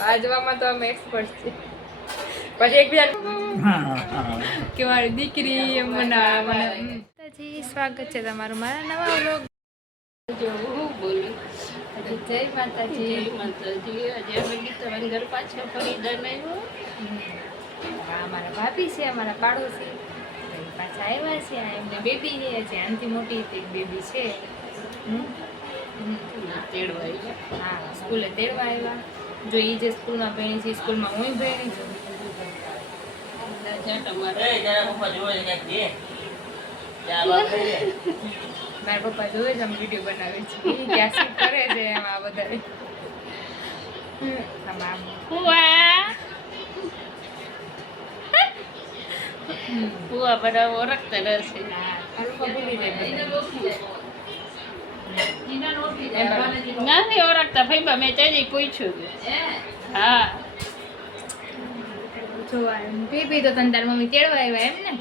બાજવામાં તો અમે એક્સપર્ટ છીએ. પછી એકબીજા કે મારી દીકરી એમ બનાવે મને. સ્વાગત છે તમારું મારા નવા વ્લોગ. જો હું બોલું જય માતાજી. માતાજી આજે અમે ગીતા અંદર પાછા ફરી આવ્યો. આ અમારા ભાભી છે, અમારા પાડોશી પાછા આવ્યા છે. એમને બેબી છે, આનાથી મોટી એક બેબી છે. તેડવા આવ્યા. હા, સ્કૂલે તેડવા આવ્યા. જો એ જે સ્કૂલમાં ભણી છે સ્કૂલમાં હું ભણી છું. મારા પપ્પા જોવે છે, અમે વિડીયો બનાવે છે. ક્યાં શું કરે છે એમ આ બધા. ફુવા બધા ઓળખતા રહેશે. નથી ઓળખતા ભાઈ, મેં તેજી પૂછ્યું. હા જોવા બેબી તો તને તાર મમ્મી તેડવા આવ્યા એમ ને.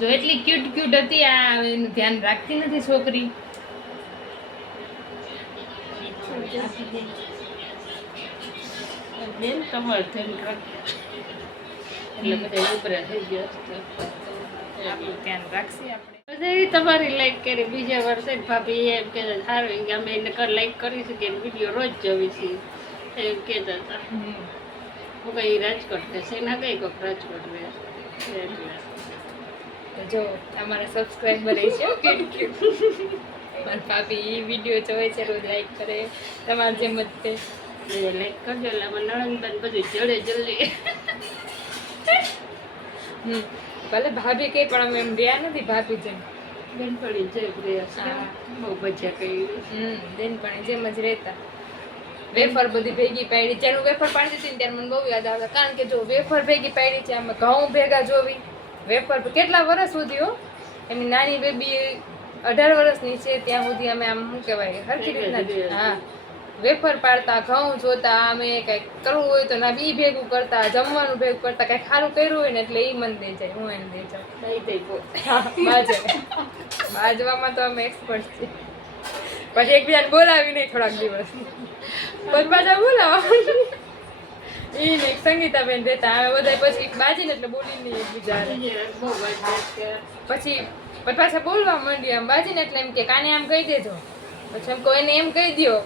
જો એટલી ક્યુટ ક્યુટ હતી, આ એનું ધ્યાન રાખતી નથી છોકરી. બેન તમારે ધ્યાન રાખ્યા એટલે બધા ઉભરા થઈ ગયા. આપણું ધ્યાન રાખશે આપણે. બધા તમારી લાઈક કરી. બીજા વર્ષે ભાભી એમ કહેતા સારું કે અમે એને લાઈક કરી શકીએ, વિડીયો રોજ જોવી છીએ એમ કહેતા હતા. હું કઈ રાજકોટ રહેશે ના કઈ કોક રાજકોટ રહે એટલે જો અમારા સબસ્ક્રાઇબર છે ક્યુટ ક્યુટ. મારા ભાભી વિડીયો જોવે છે, રોજ લાઈક કરે તમારે જેમ જ તે લાઈક કરજો. એટલે અમારે નણંદબેન બધું જડે જલ્દી. ભલે ભાભી કઈ પણ અમે એમ રહ્યા નથી. ભાભી જેમ બેનપણી જય પ્રયાસ બહુ ભજ્યા કરી. બેનપણી જેમ જ રહેતા. વેફર બધી ભેગી પાડી. જ્યારે હું વેફર પાડી હતી ને ત્યારે મને બહુ યાદ આવતા, કારણ કે જો વેફર ભેગી પાડી છે, અમે ઘઉં ભેગા જોવી. વેફર કેટલા વર્ષ સુધી હો, એમની નાની બેબી 18 વર્ષની છે ત્યાં સુધી અમે આમ શું કહેવાય હરખી રીતના હા વેફર પાડતા, ઘઉં જોતા. અમે કંઈક કરવું હોય તો ના બી ભેગું કરતા, જમવાનું ભેગું કરતા. કંઈક સારું કર્યું હોય ને એટલે એ મને દઈ જાય, હું એને દઈ જાઉં. બાજવામાં તો અમે એક્સપર્ટ છીએ. પછી એકબીજાને બોલાવી નહીં થોડાક દિવસ, પછી પાછા બોલાવા. એ ને સંગીતાબેન રહેતા અમે બધા પછી બાજીને એટલે બોલી નહીં એકબીજા. પછી પાછા બોલવા માંડી આમ બાજીને એટલે એમ કે કાને આમ કહી દેજો. પછી એમ કોઈને એમ કહી દો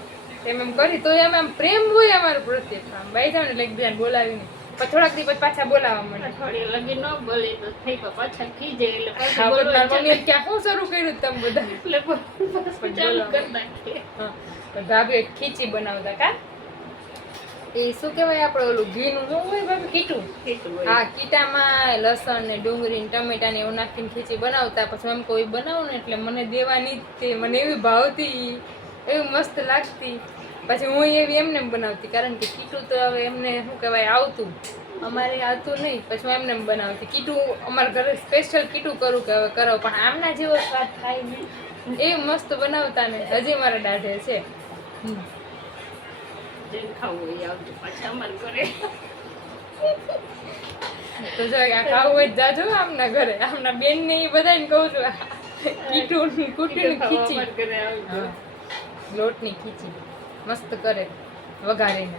એમ એમ કરી તો એમ આમ પ્રેમ હોય અમારું પ્રત્યે. આમ બાઈ જાવ ને એટલે એકબીજાને બોલાવીને પછી થોડાક દિવસ પાછા બોલાવવા માંડે. લગી ન બોલે તો થઈ પાછા ખીજે એટલે મમ્મી ક્યાં શું શરૂ કર્યું તમે બધા એટલે ચાલુ કરી નાખીએ. ભાભી ખીચી બનાવતા કા એ શું કહેવાય આપણે ઓલું ઘીનું શું હોય ભાભી કીટું. હા, કીટામાં લસણ ને ડુંગળી ને ટમેટા ને એવું નાખીને ખીચી બનાવતા. પછી એમ કોઈ બનાવું ને એટલે મને દેવાની જ તે. મને એવી ભાવતી, એવી મસ્ત લાગતી. પછી હું એવી એમને બનાવતી, કારણ કે કીટું તો હવે એમને શું કહેવાય આવતું, અમારે આવતું નહીં. પછી હું એમને બનાવતી કીટું. અમારા ઘરે સ્પેશિયલ કીટું કરું કે હવે કરો, પણ આમના જેવો સ્વાદ થાય નહીં. એવી મસ્ત બનાવતા ને હજી મારા દાઢે છે. ખાવું હોય આવજો પાછા અમારે ઘરે. તો જો આ ખાવું હોય જાજો આમના ઘરે. આમના બેન ને એ બધાને કહું છું કીટું કુટીને ખીચી ઘરે આવજો. લોટની ખીચી મસ્ત કરે વઘારીને.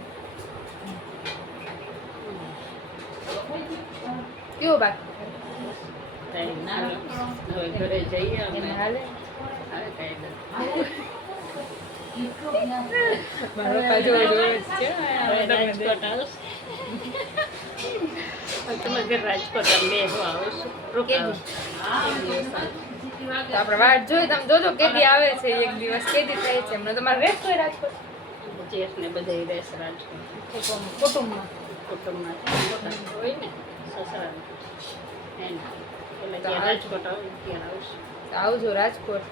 કેવો બાકી ઘરે જઈએ એને હાલે. મારો પાછો તમે ઘર રાજકોટ બે આવશું. આપણે વાટ જોઈ તમે જોજો કેદી આવે છે. એક દિવસ કેદી થાય છે. હમણાં તમારે રહેશ હોય રાજકોટ? જેઠ ને બધા રહેશે રાજકોટ કુટુંબમાં હોય ને સસરા એટલે રાજકોટ આવું ત્યાં આવશું. આવજો રાજકોટ.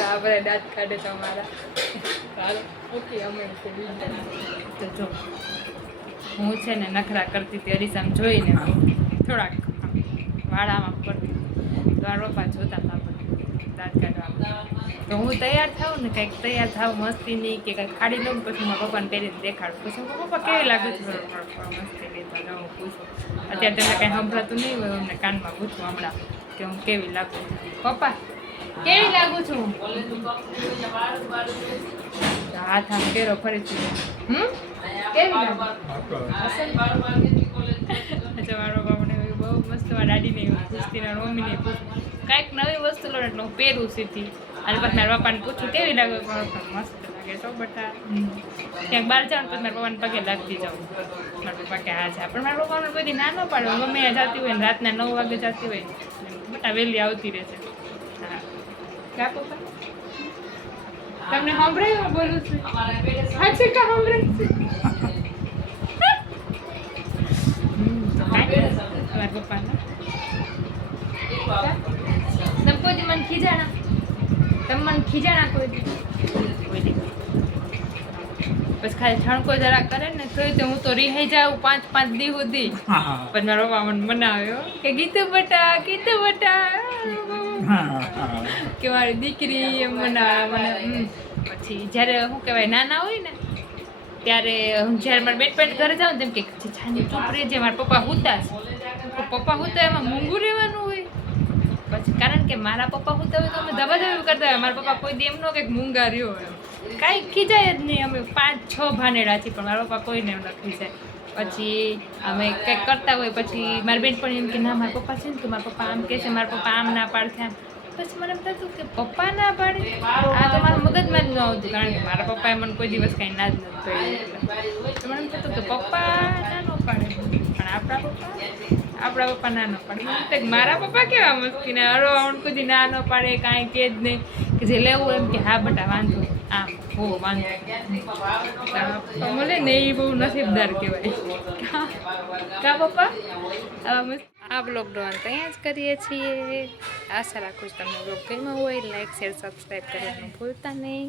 આ બધા દાંત કાઢે છે અમારા. ઓકે અમે જો હું છે ને નખરા કરતી હતી અરીસામ જોઈને થોડાક વાળામાં પડતી તો આ રોપા જોતા હતા દાંત કાઢવા. તો હું તૈયાર થાઉં ને કંઈક તૈયાર થાવ મસ્તીની કે કંઈક ખાડી લઉં પછી મારા પપ્પાને પહેરીને દેખાડું. પછી પપ્પા કેવી લાગે છે મસ્તી લીધા હું પૂછું. અત્યારે તમને કંઈ સંભળાતું નહીં હોય, અમને કાનમાં પૂછું હમણાં કે હું કેવી લાગુ છું. પપ્પા કેવી લાગુ છું? હાથ આમ કેરો ફરીથી કેવી લાગુ? અચ્છા મારો બાપને બહુ મસ્ત મારા દાદીને પૂછતી ને મમ્મીને પૂછતી કાંઈક નવી વસ્તુ લો એટલે હું પહેરું સીધી અને પછી મારા પપ્પાને પૂછું કેવી લાગે મસ્ત લાગે છો બટા ક્યાંક બહાર જાઉં પછી મારા પપ્પાને પગે લાગતી જાઉં મારા પપ્પા કે હા છે પણ મારા પપ્પાને બધી ના ન પાડે ગમે જતી હોય ને રાતના 9 વાગે જતી હોય બટા વહેલી આવતી રહેશે હા ક્યાં પપ્પા તમને સાંભળાયું બોલું છું હા છે કા સાંભળાય છે મારા પપ્પાને તમે કોઈ દી મને ખીજાણા કોઈ દી બસ ખાલી છણકો જરા કરે ને તોય તો હું તો રિહાઈ જાઉં 5 દી સુધી પછી મારા પપ્પા મને બનાવ્યો કે ગીતું બટા કે મારી દીકરી એમ બનાવે મને પછી જ્યારે શું કહેવાય નાના હોય ને ત્યારે હું જ્યારે મારા બેનપણી ઘરે જાઉં ને તેમ કે છાની ચૂપ રહેજે મારા પપ્પા હુતા છે પપ્પા હુતા એમાં મૂંગું રહેવાનું હોય પછી કારણ કે મારા પપ્પા હુતા હોય તો અમે દબાદબી કરતા હોય મારા પપ્પા કોઈ દી એમ ન કંઈક મૂંગા રહ્યો એમ કાંઈ ખીજાય જ નહીં અમે 5-6 ભાનેડા છીએ પણ મારા પપ્પા કોઈને એમ ન ખીજાય પછી અમે કંઈક કરતા હોય પછી મારી બેનપણી એમ કે ના મારા પપ્પા છે ને કે મારા પપ્પા આમ કહે છે મારા પપ્પા આમ ના પાડશે આમ પછી મને એમ થતું કે પપ્પા ના પાડે આ તો મારા મગજમાં જ ન આવતું કારણ કે મારા પપ્પાએ મને કોઈ દિવસ કાંઈ ના જ નથી કર્યું એટલે મને એમ થતું કે પપ્પા ના ન પાડે પણ આપણા પપ્પા ના ન પાડે મને મારા પપ્પા કેવા મસ્તીને અડવાણ કુદી ના ન પાડે કાંઈ કે જ નહીં કે જે લેવું એમ કે હા બટા વાંધો આમ હો વાંધો મળે ને એ બહુ નસીબદાર કહેવાય કા પપ્પા આ બ્લોગમાં ત્યાં જ કરીએ છીએ આશા રાખું છું તમને બ્લોગ ગમ્યો હોય લાઈક શેર સબસ્ક્રાઈબ કરવાનું ભૂલતા નહીં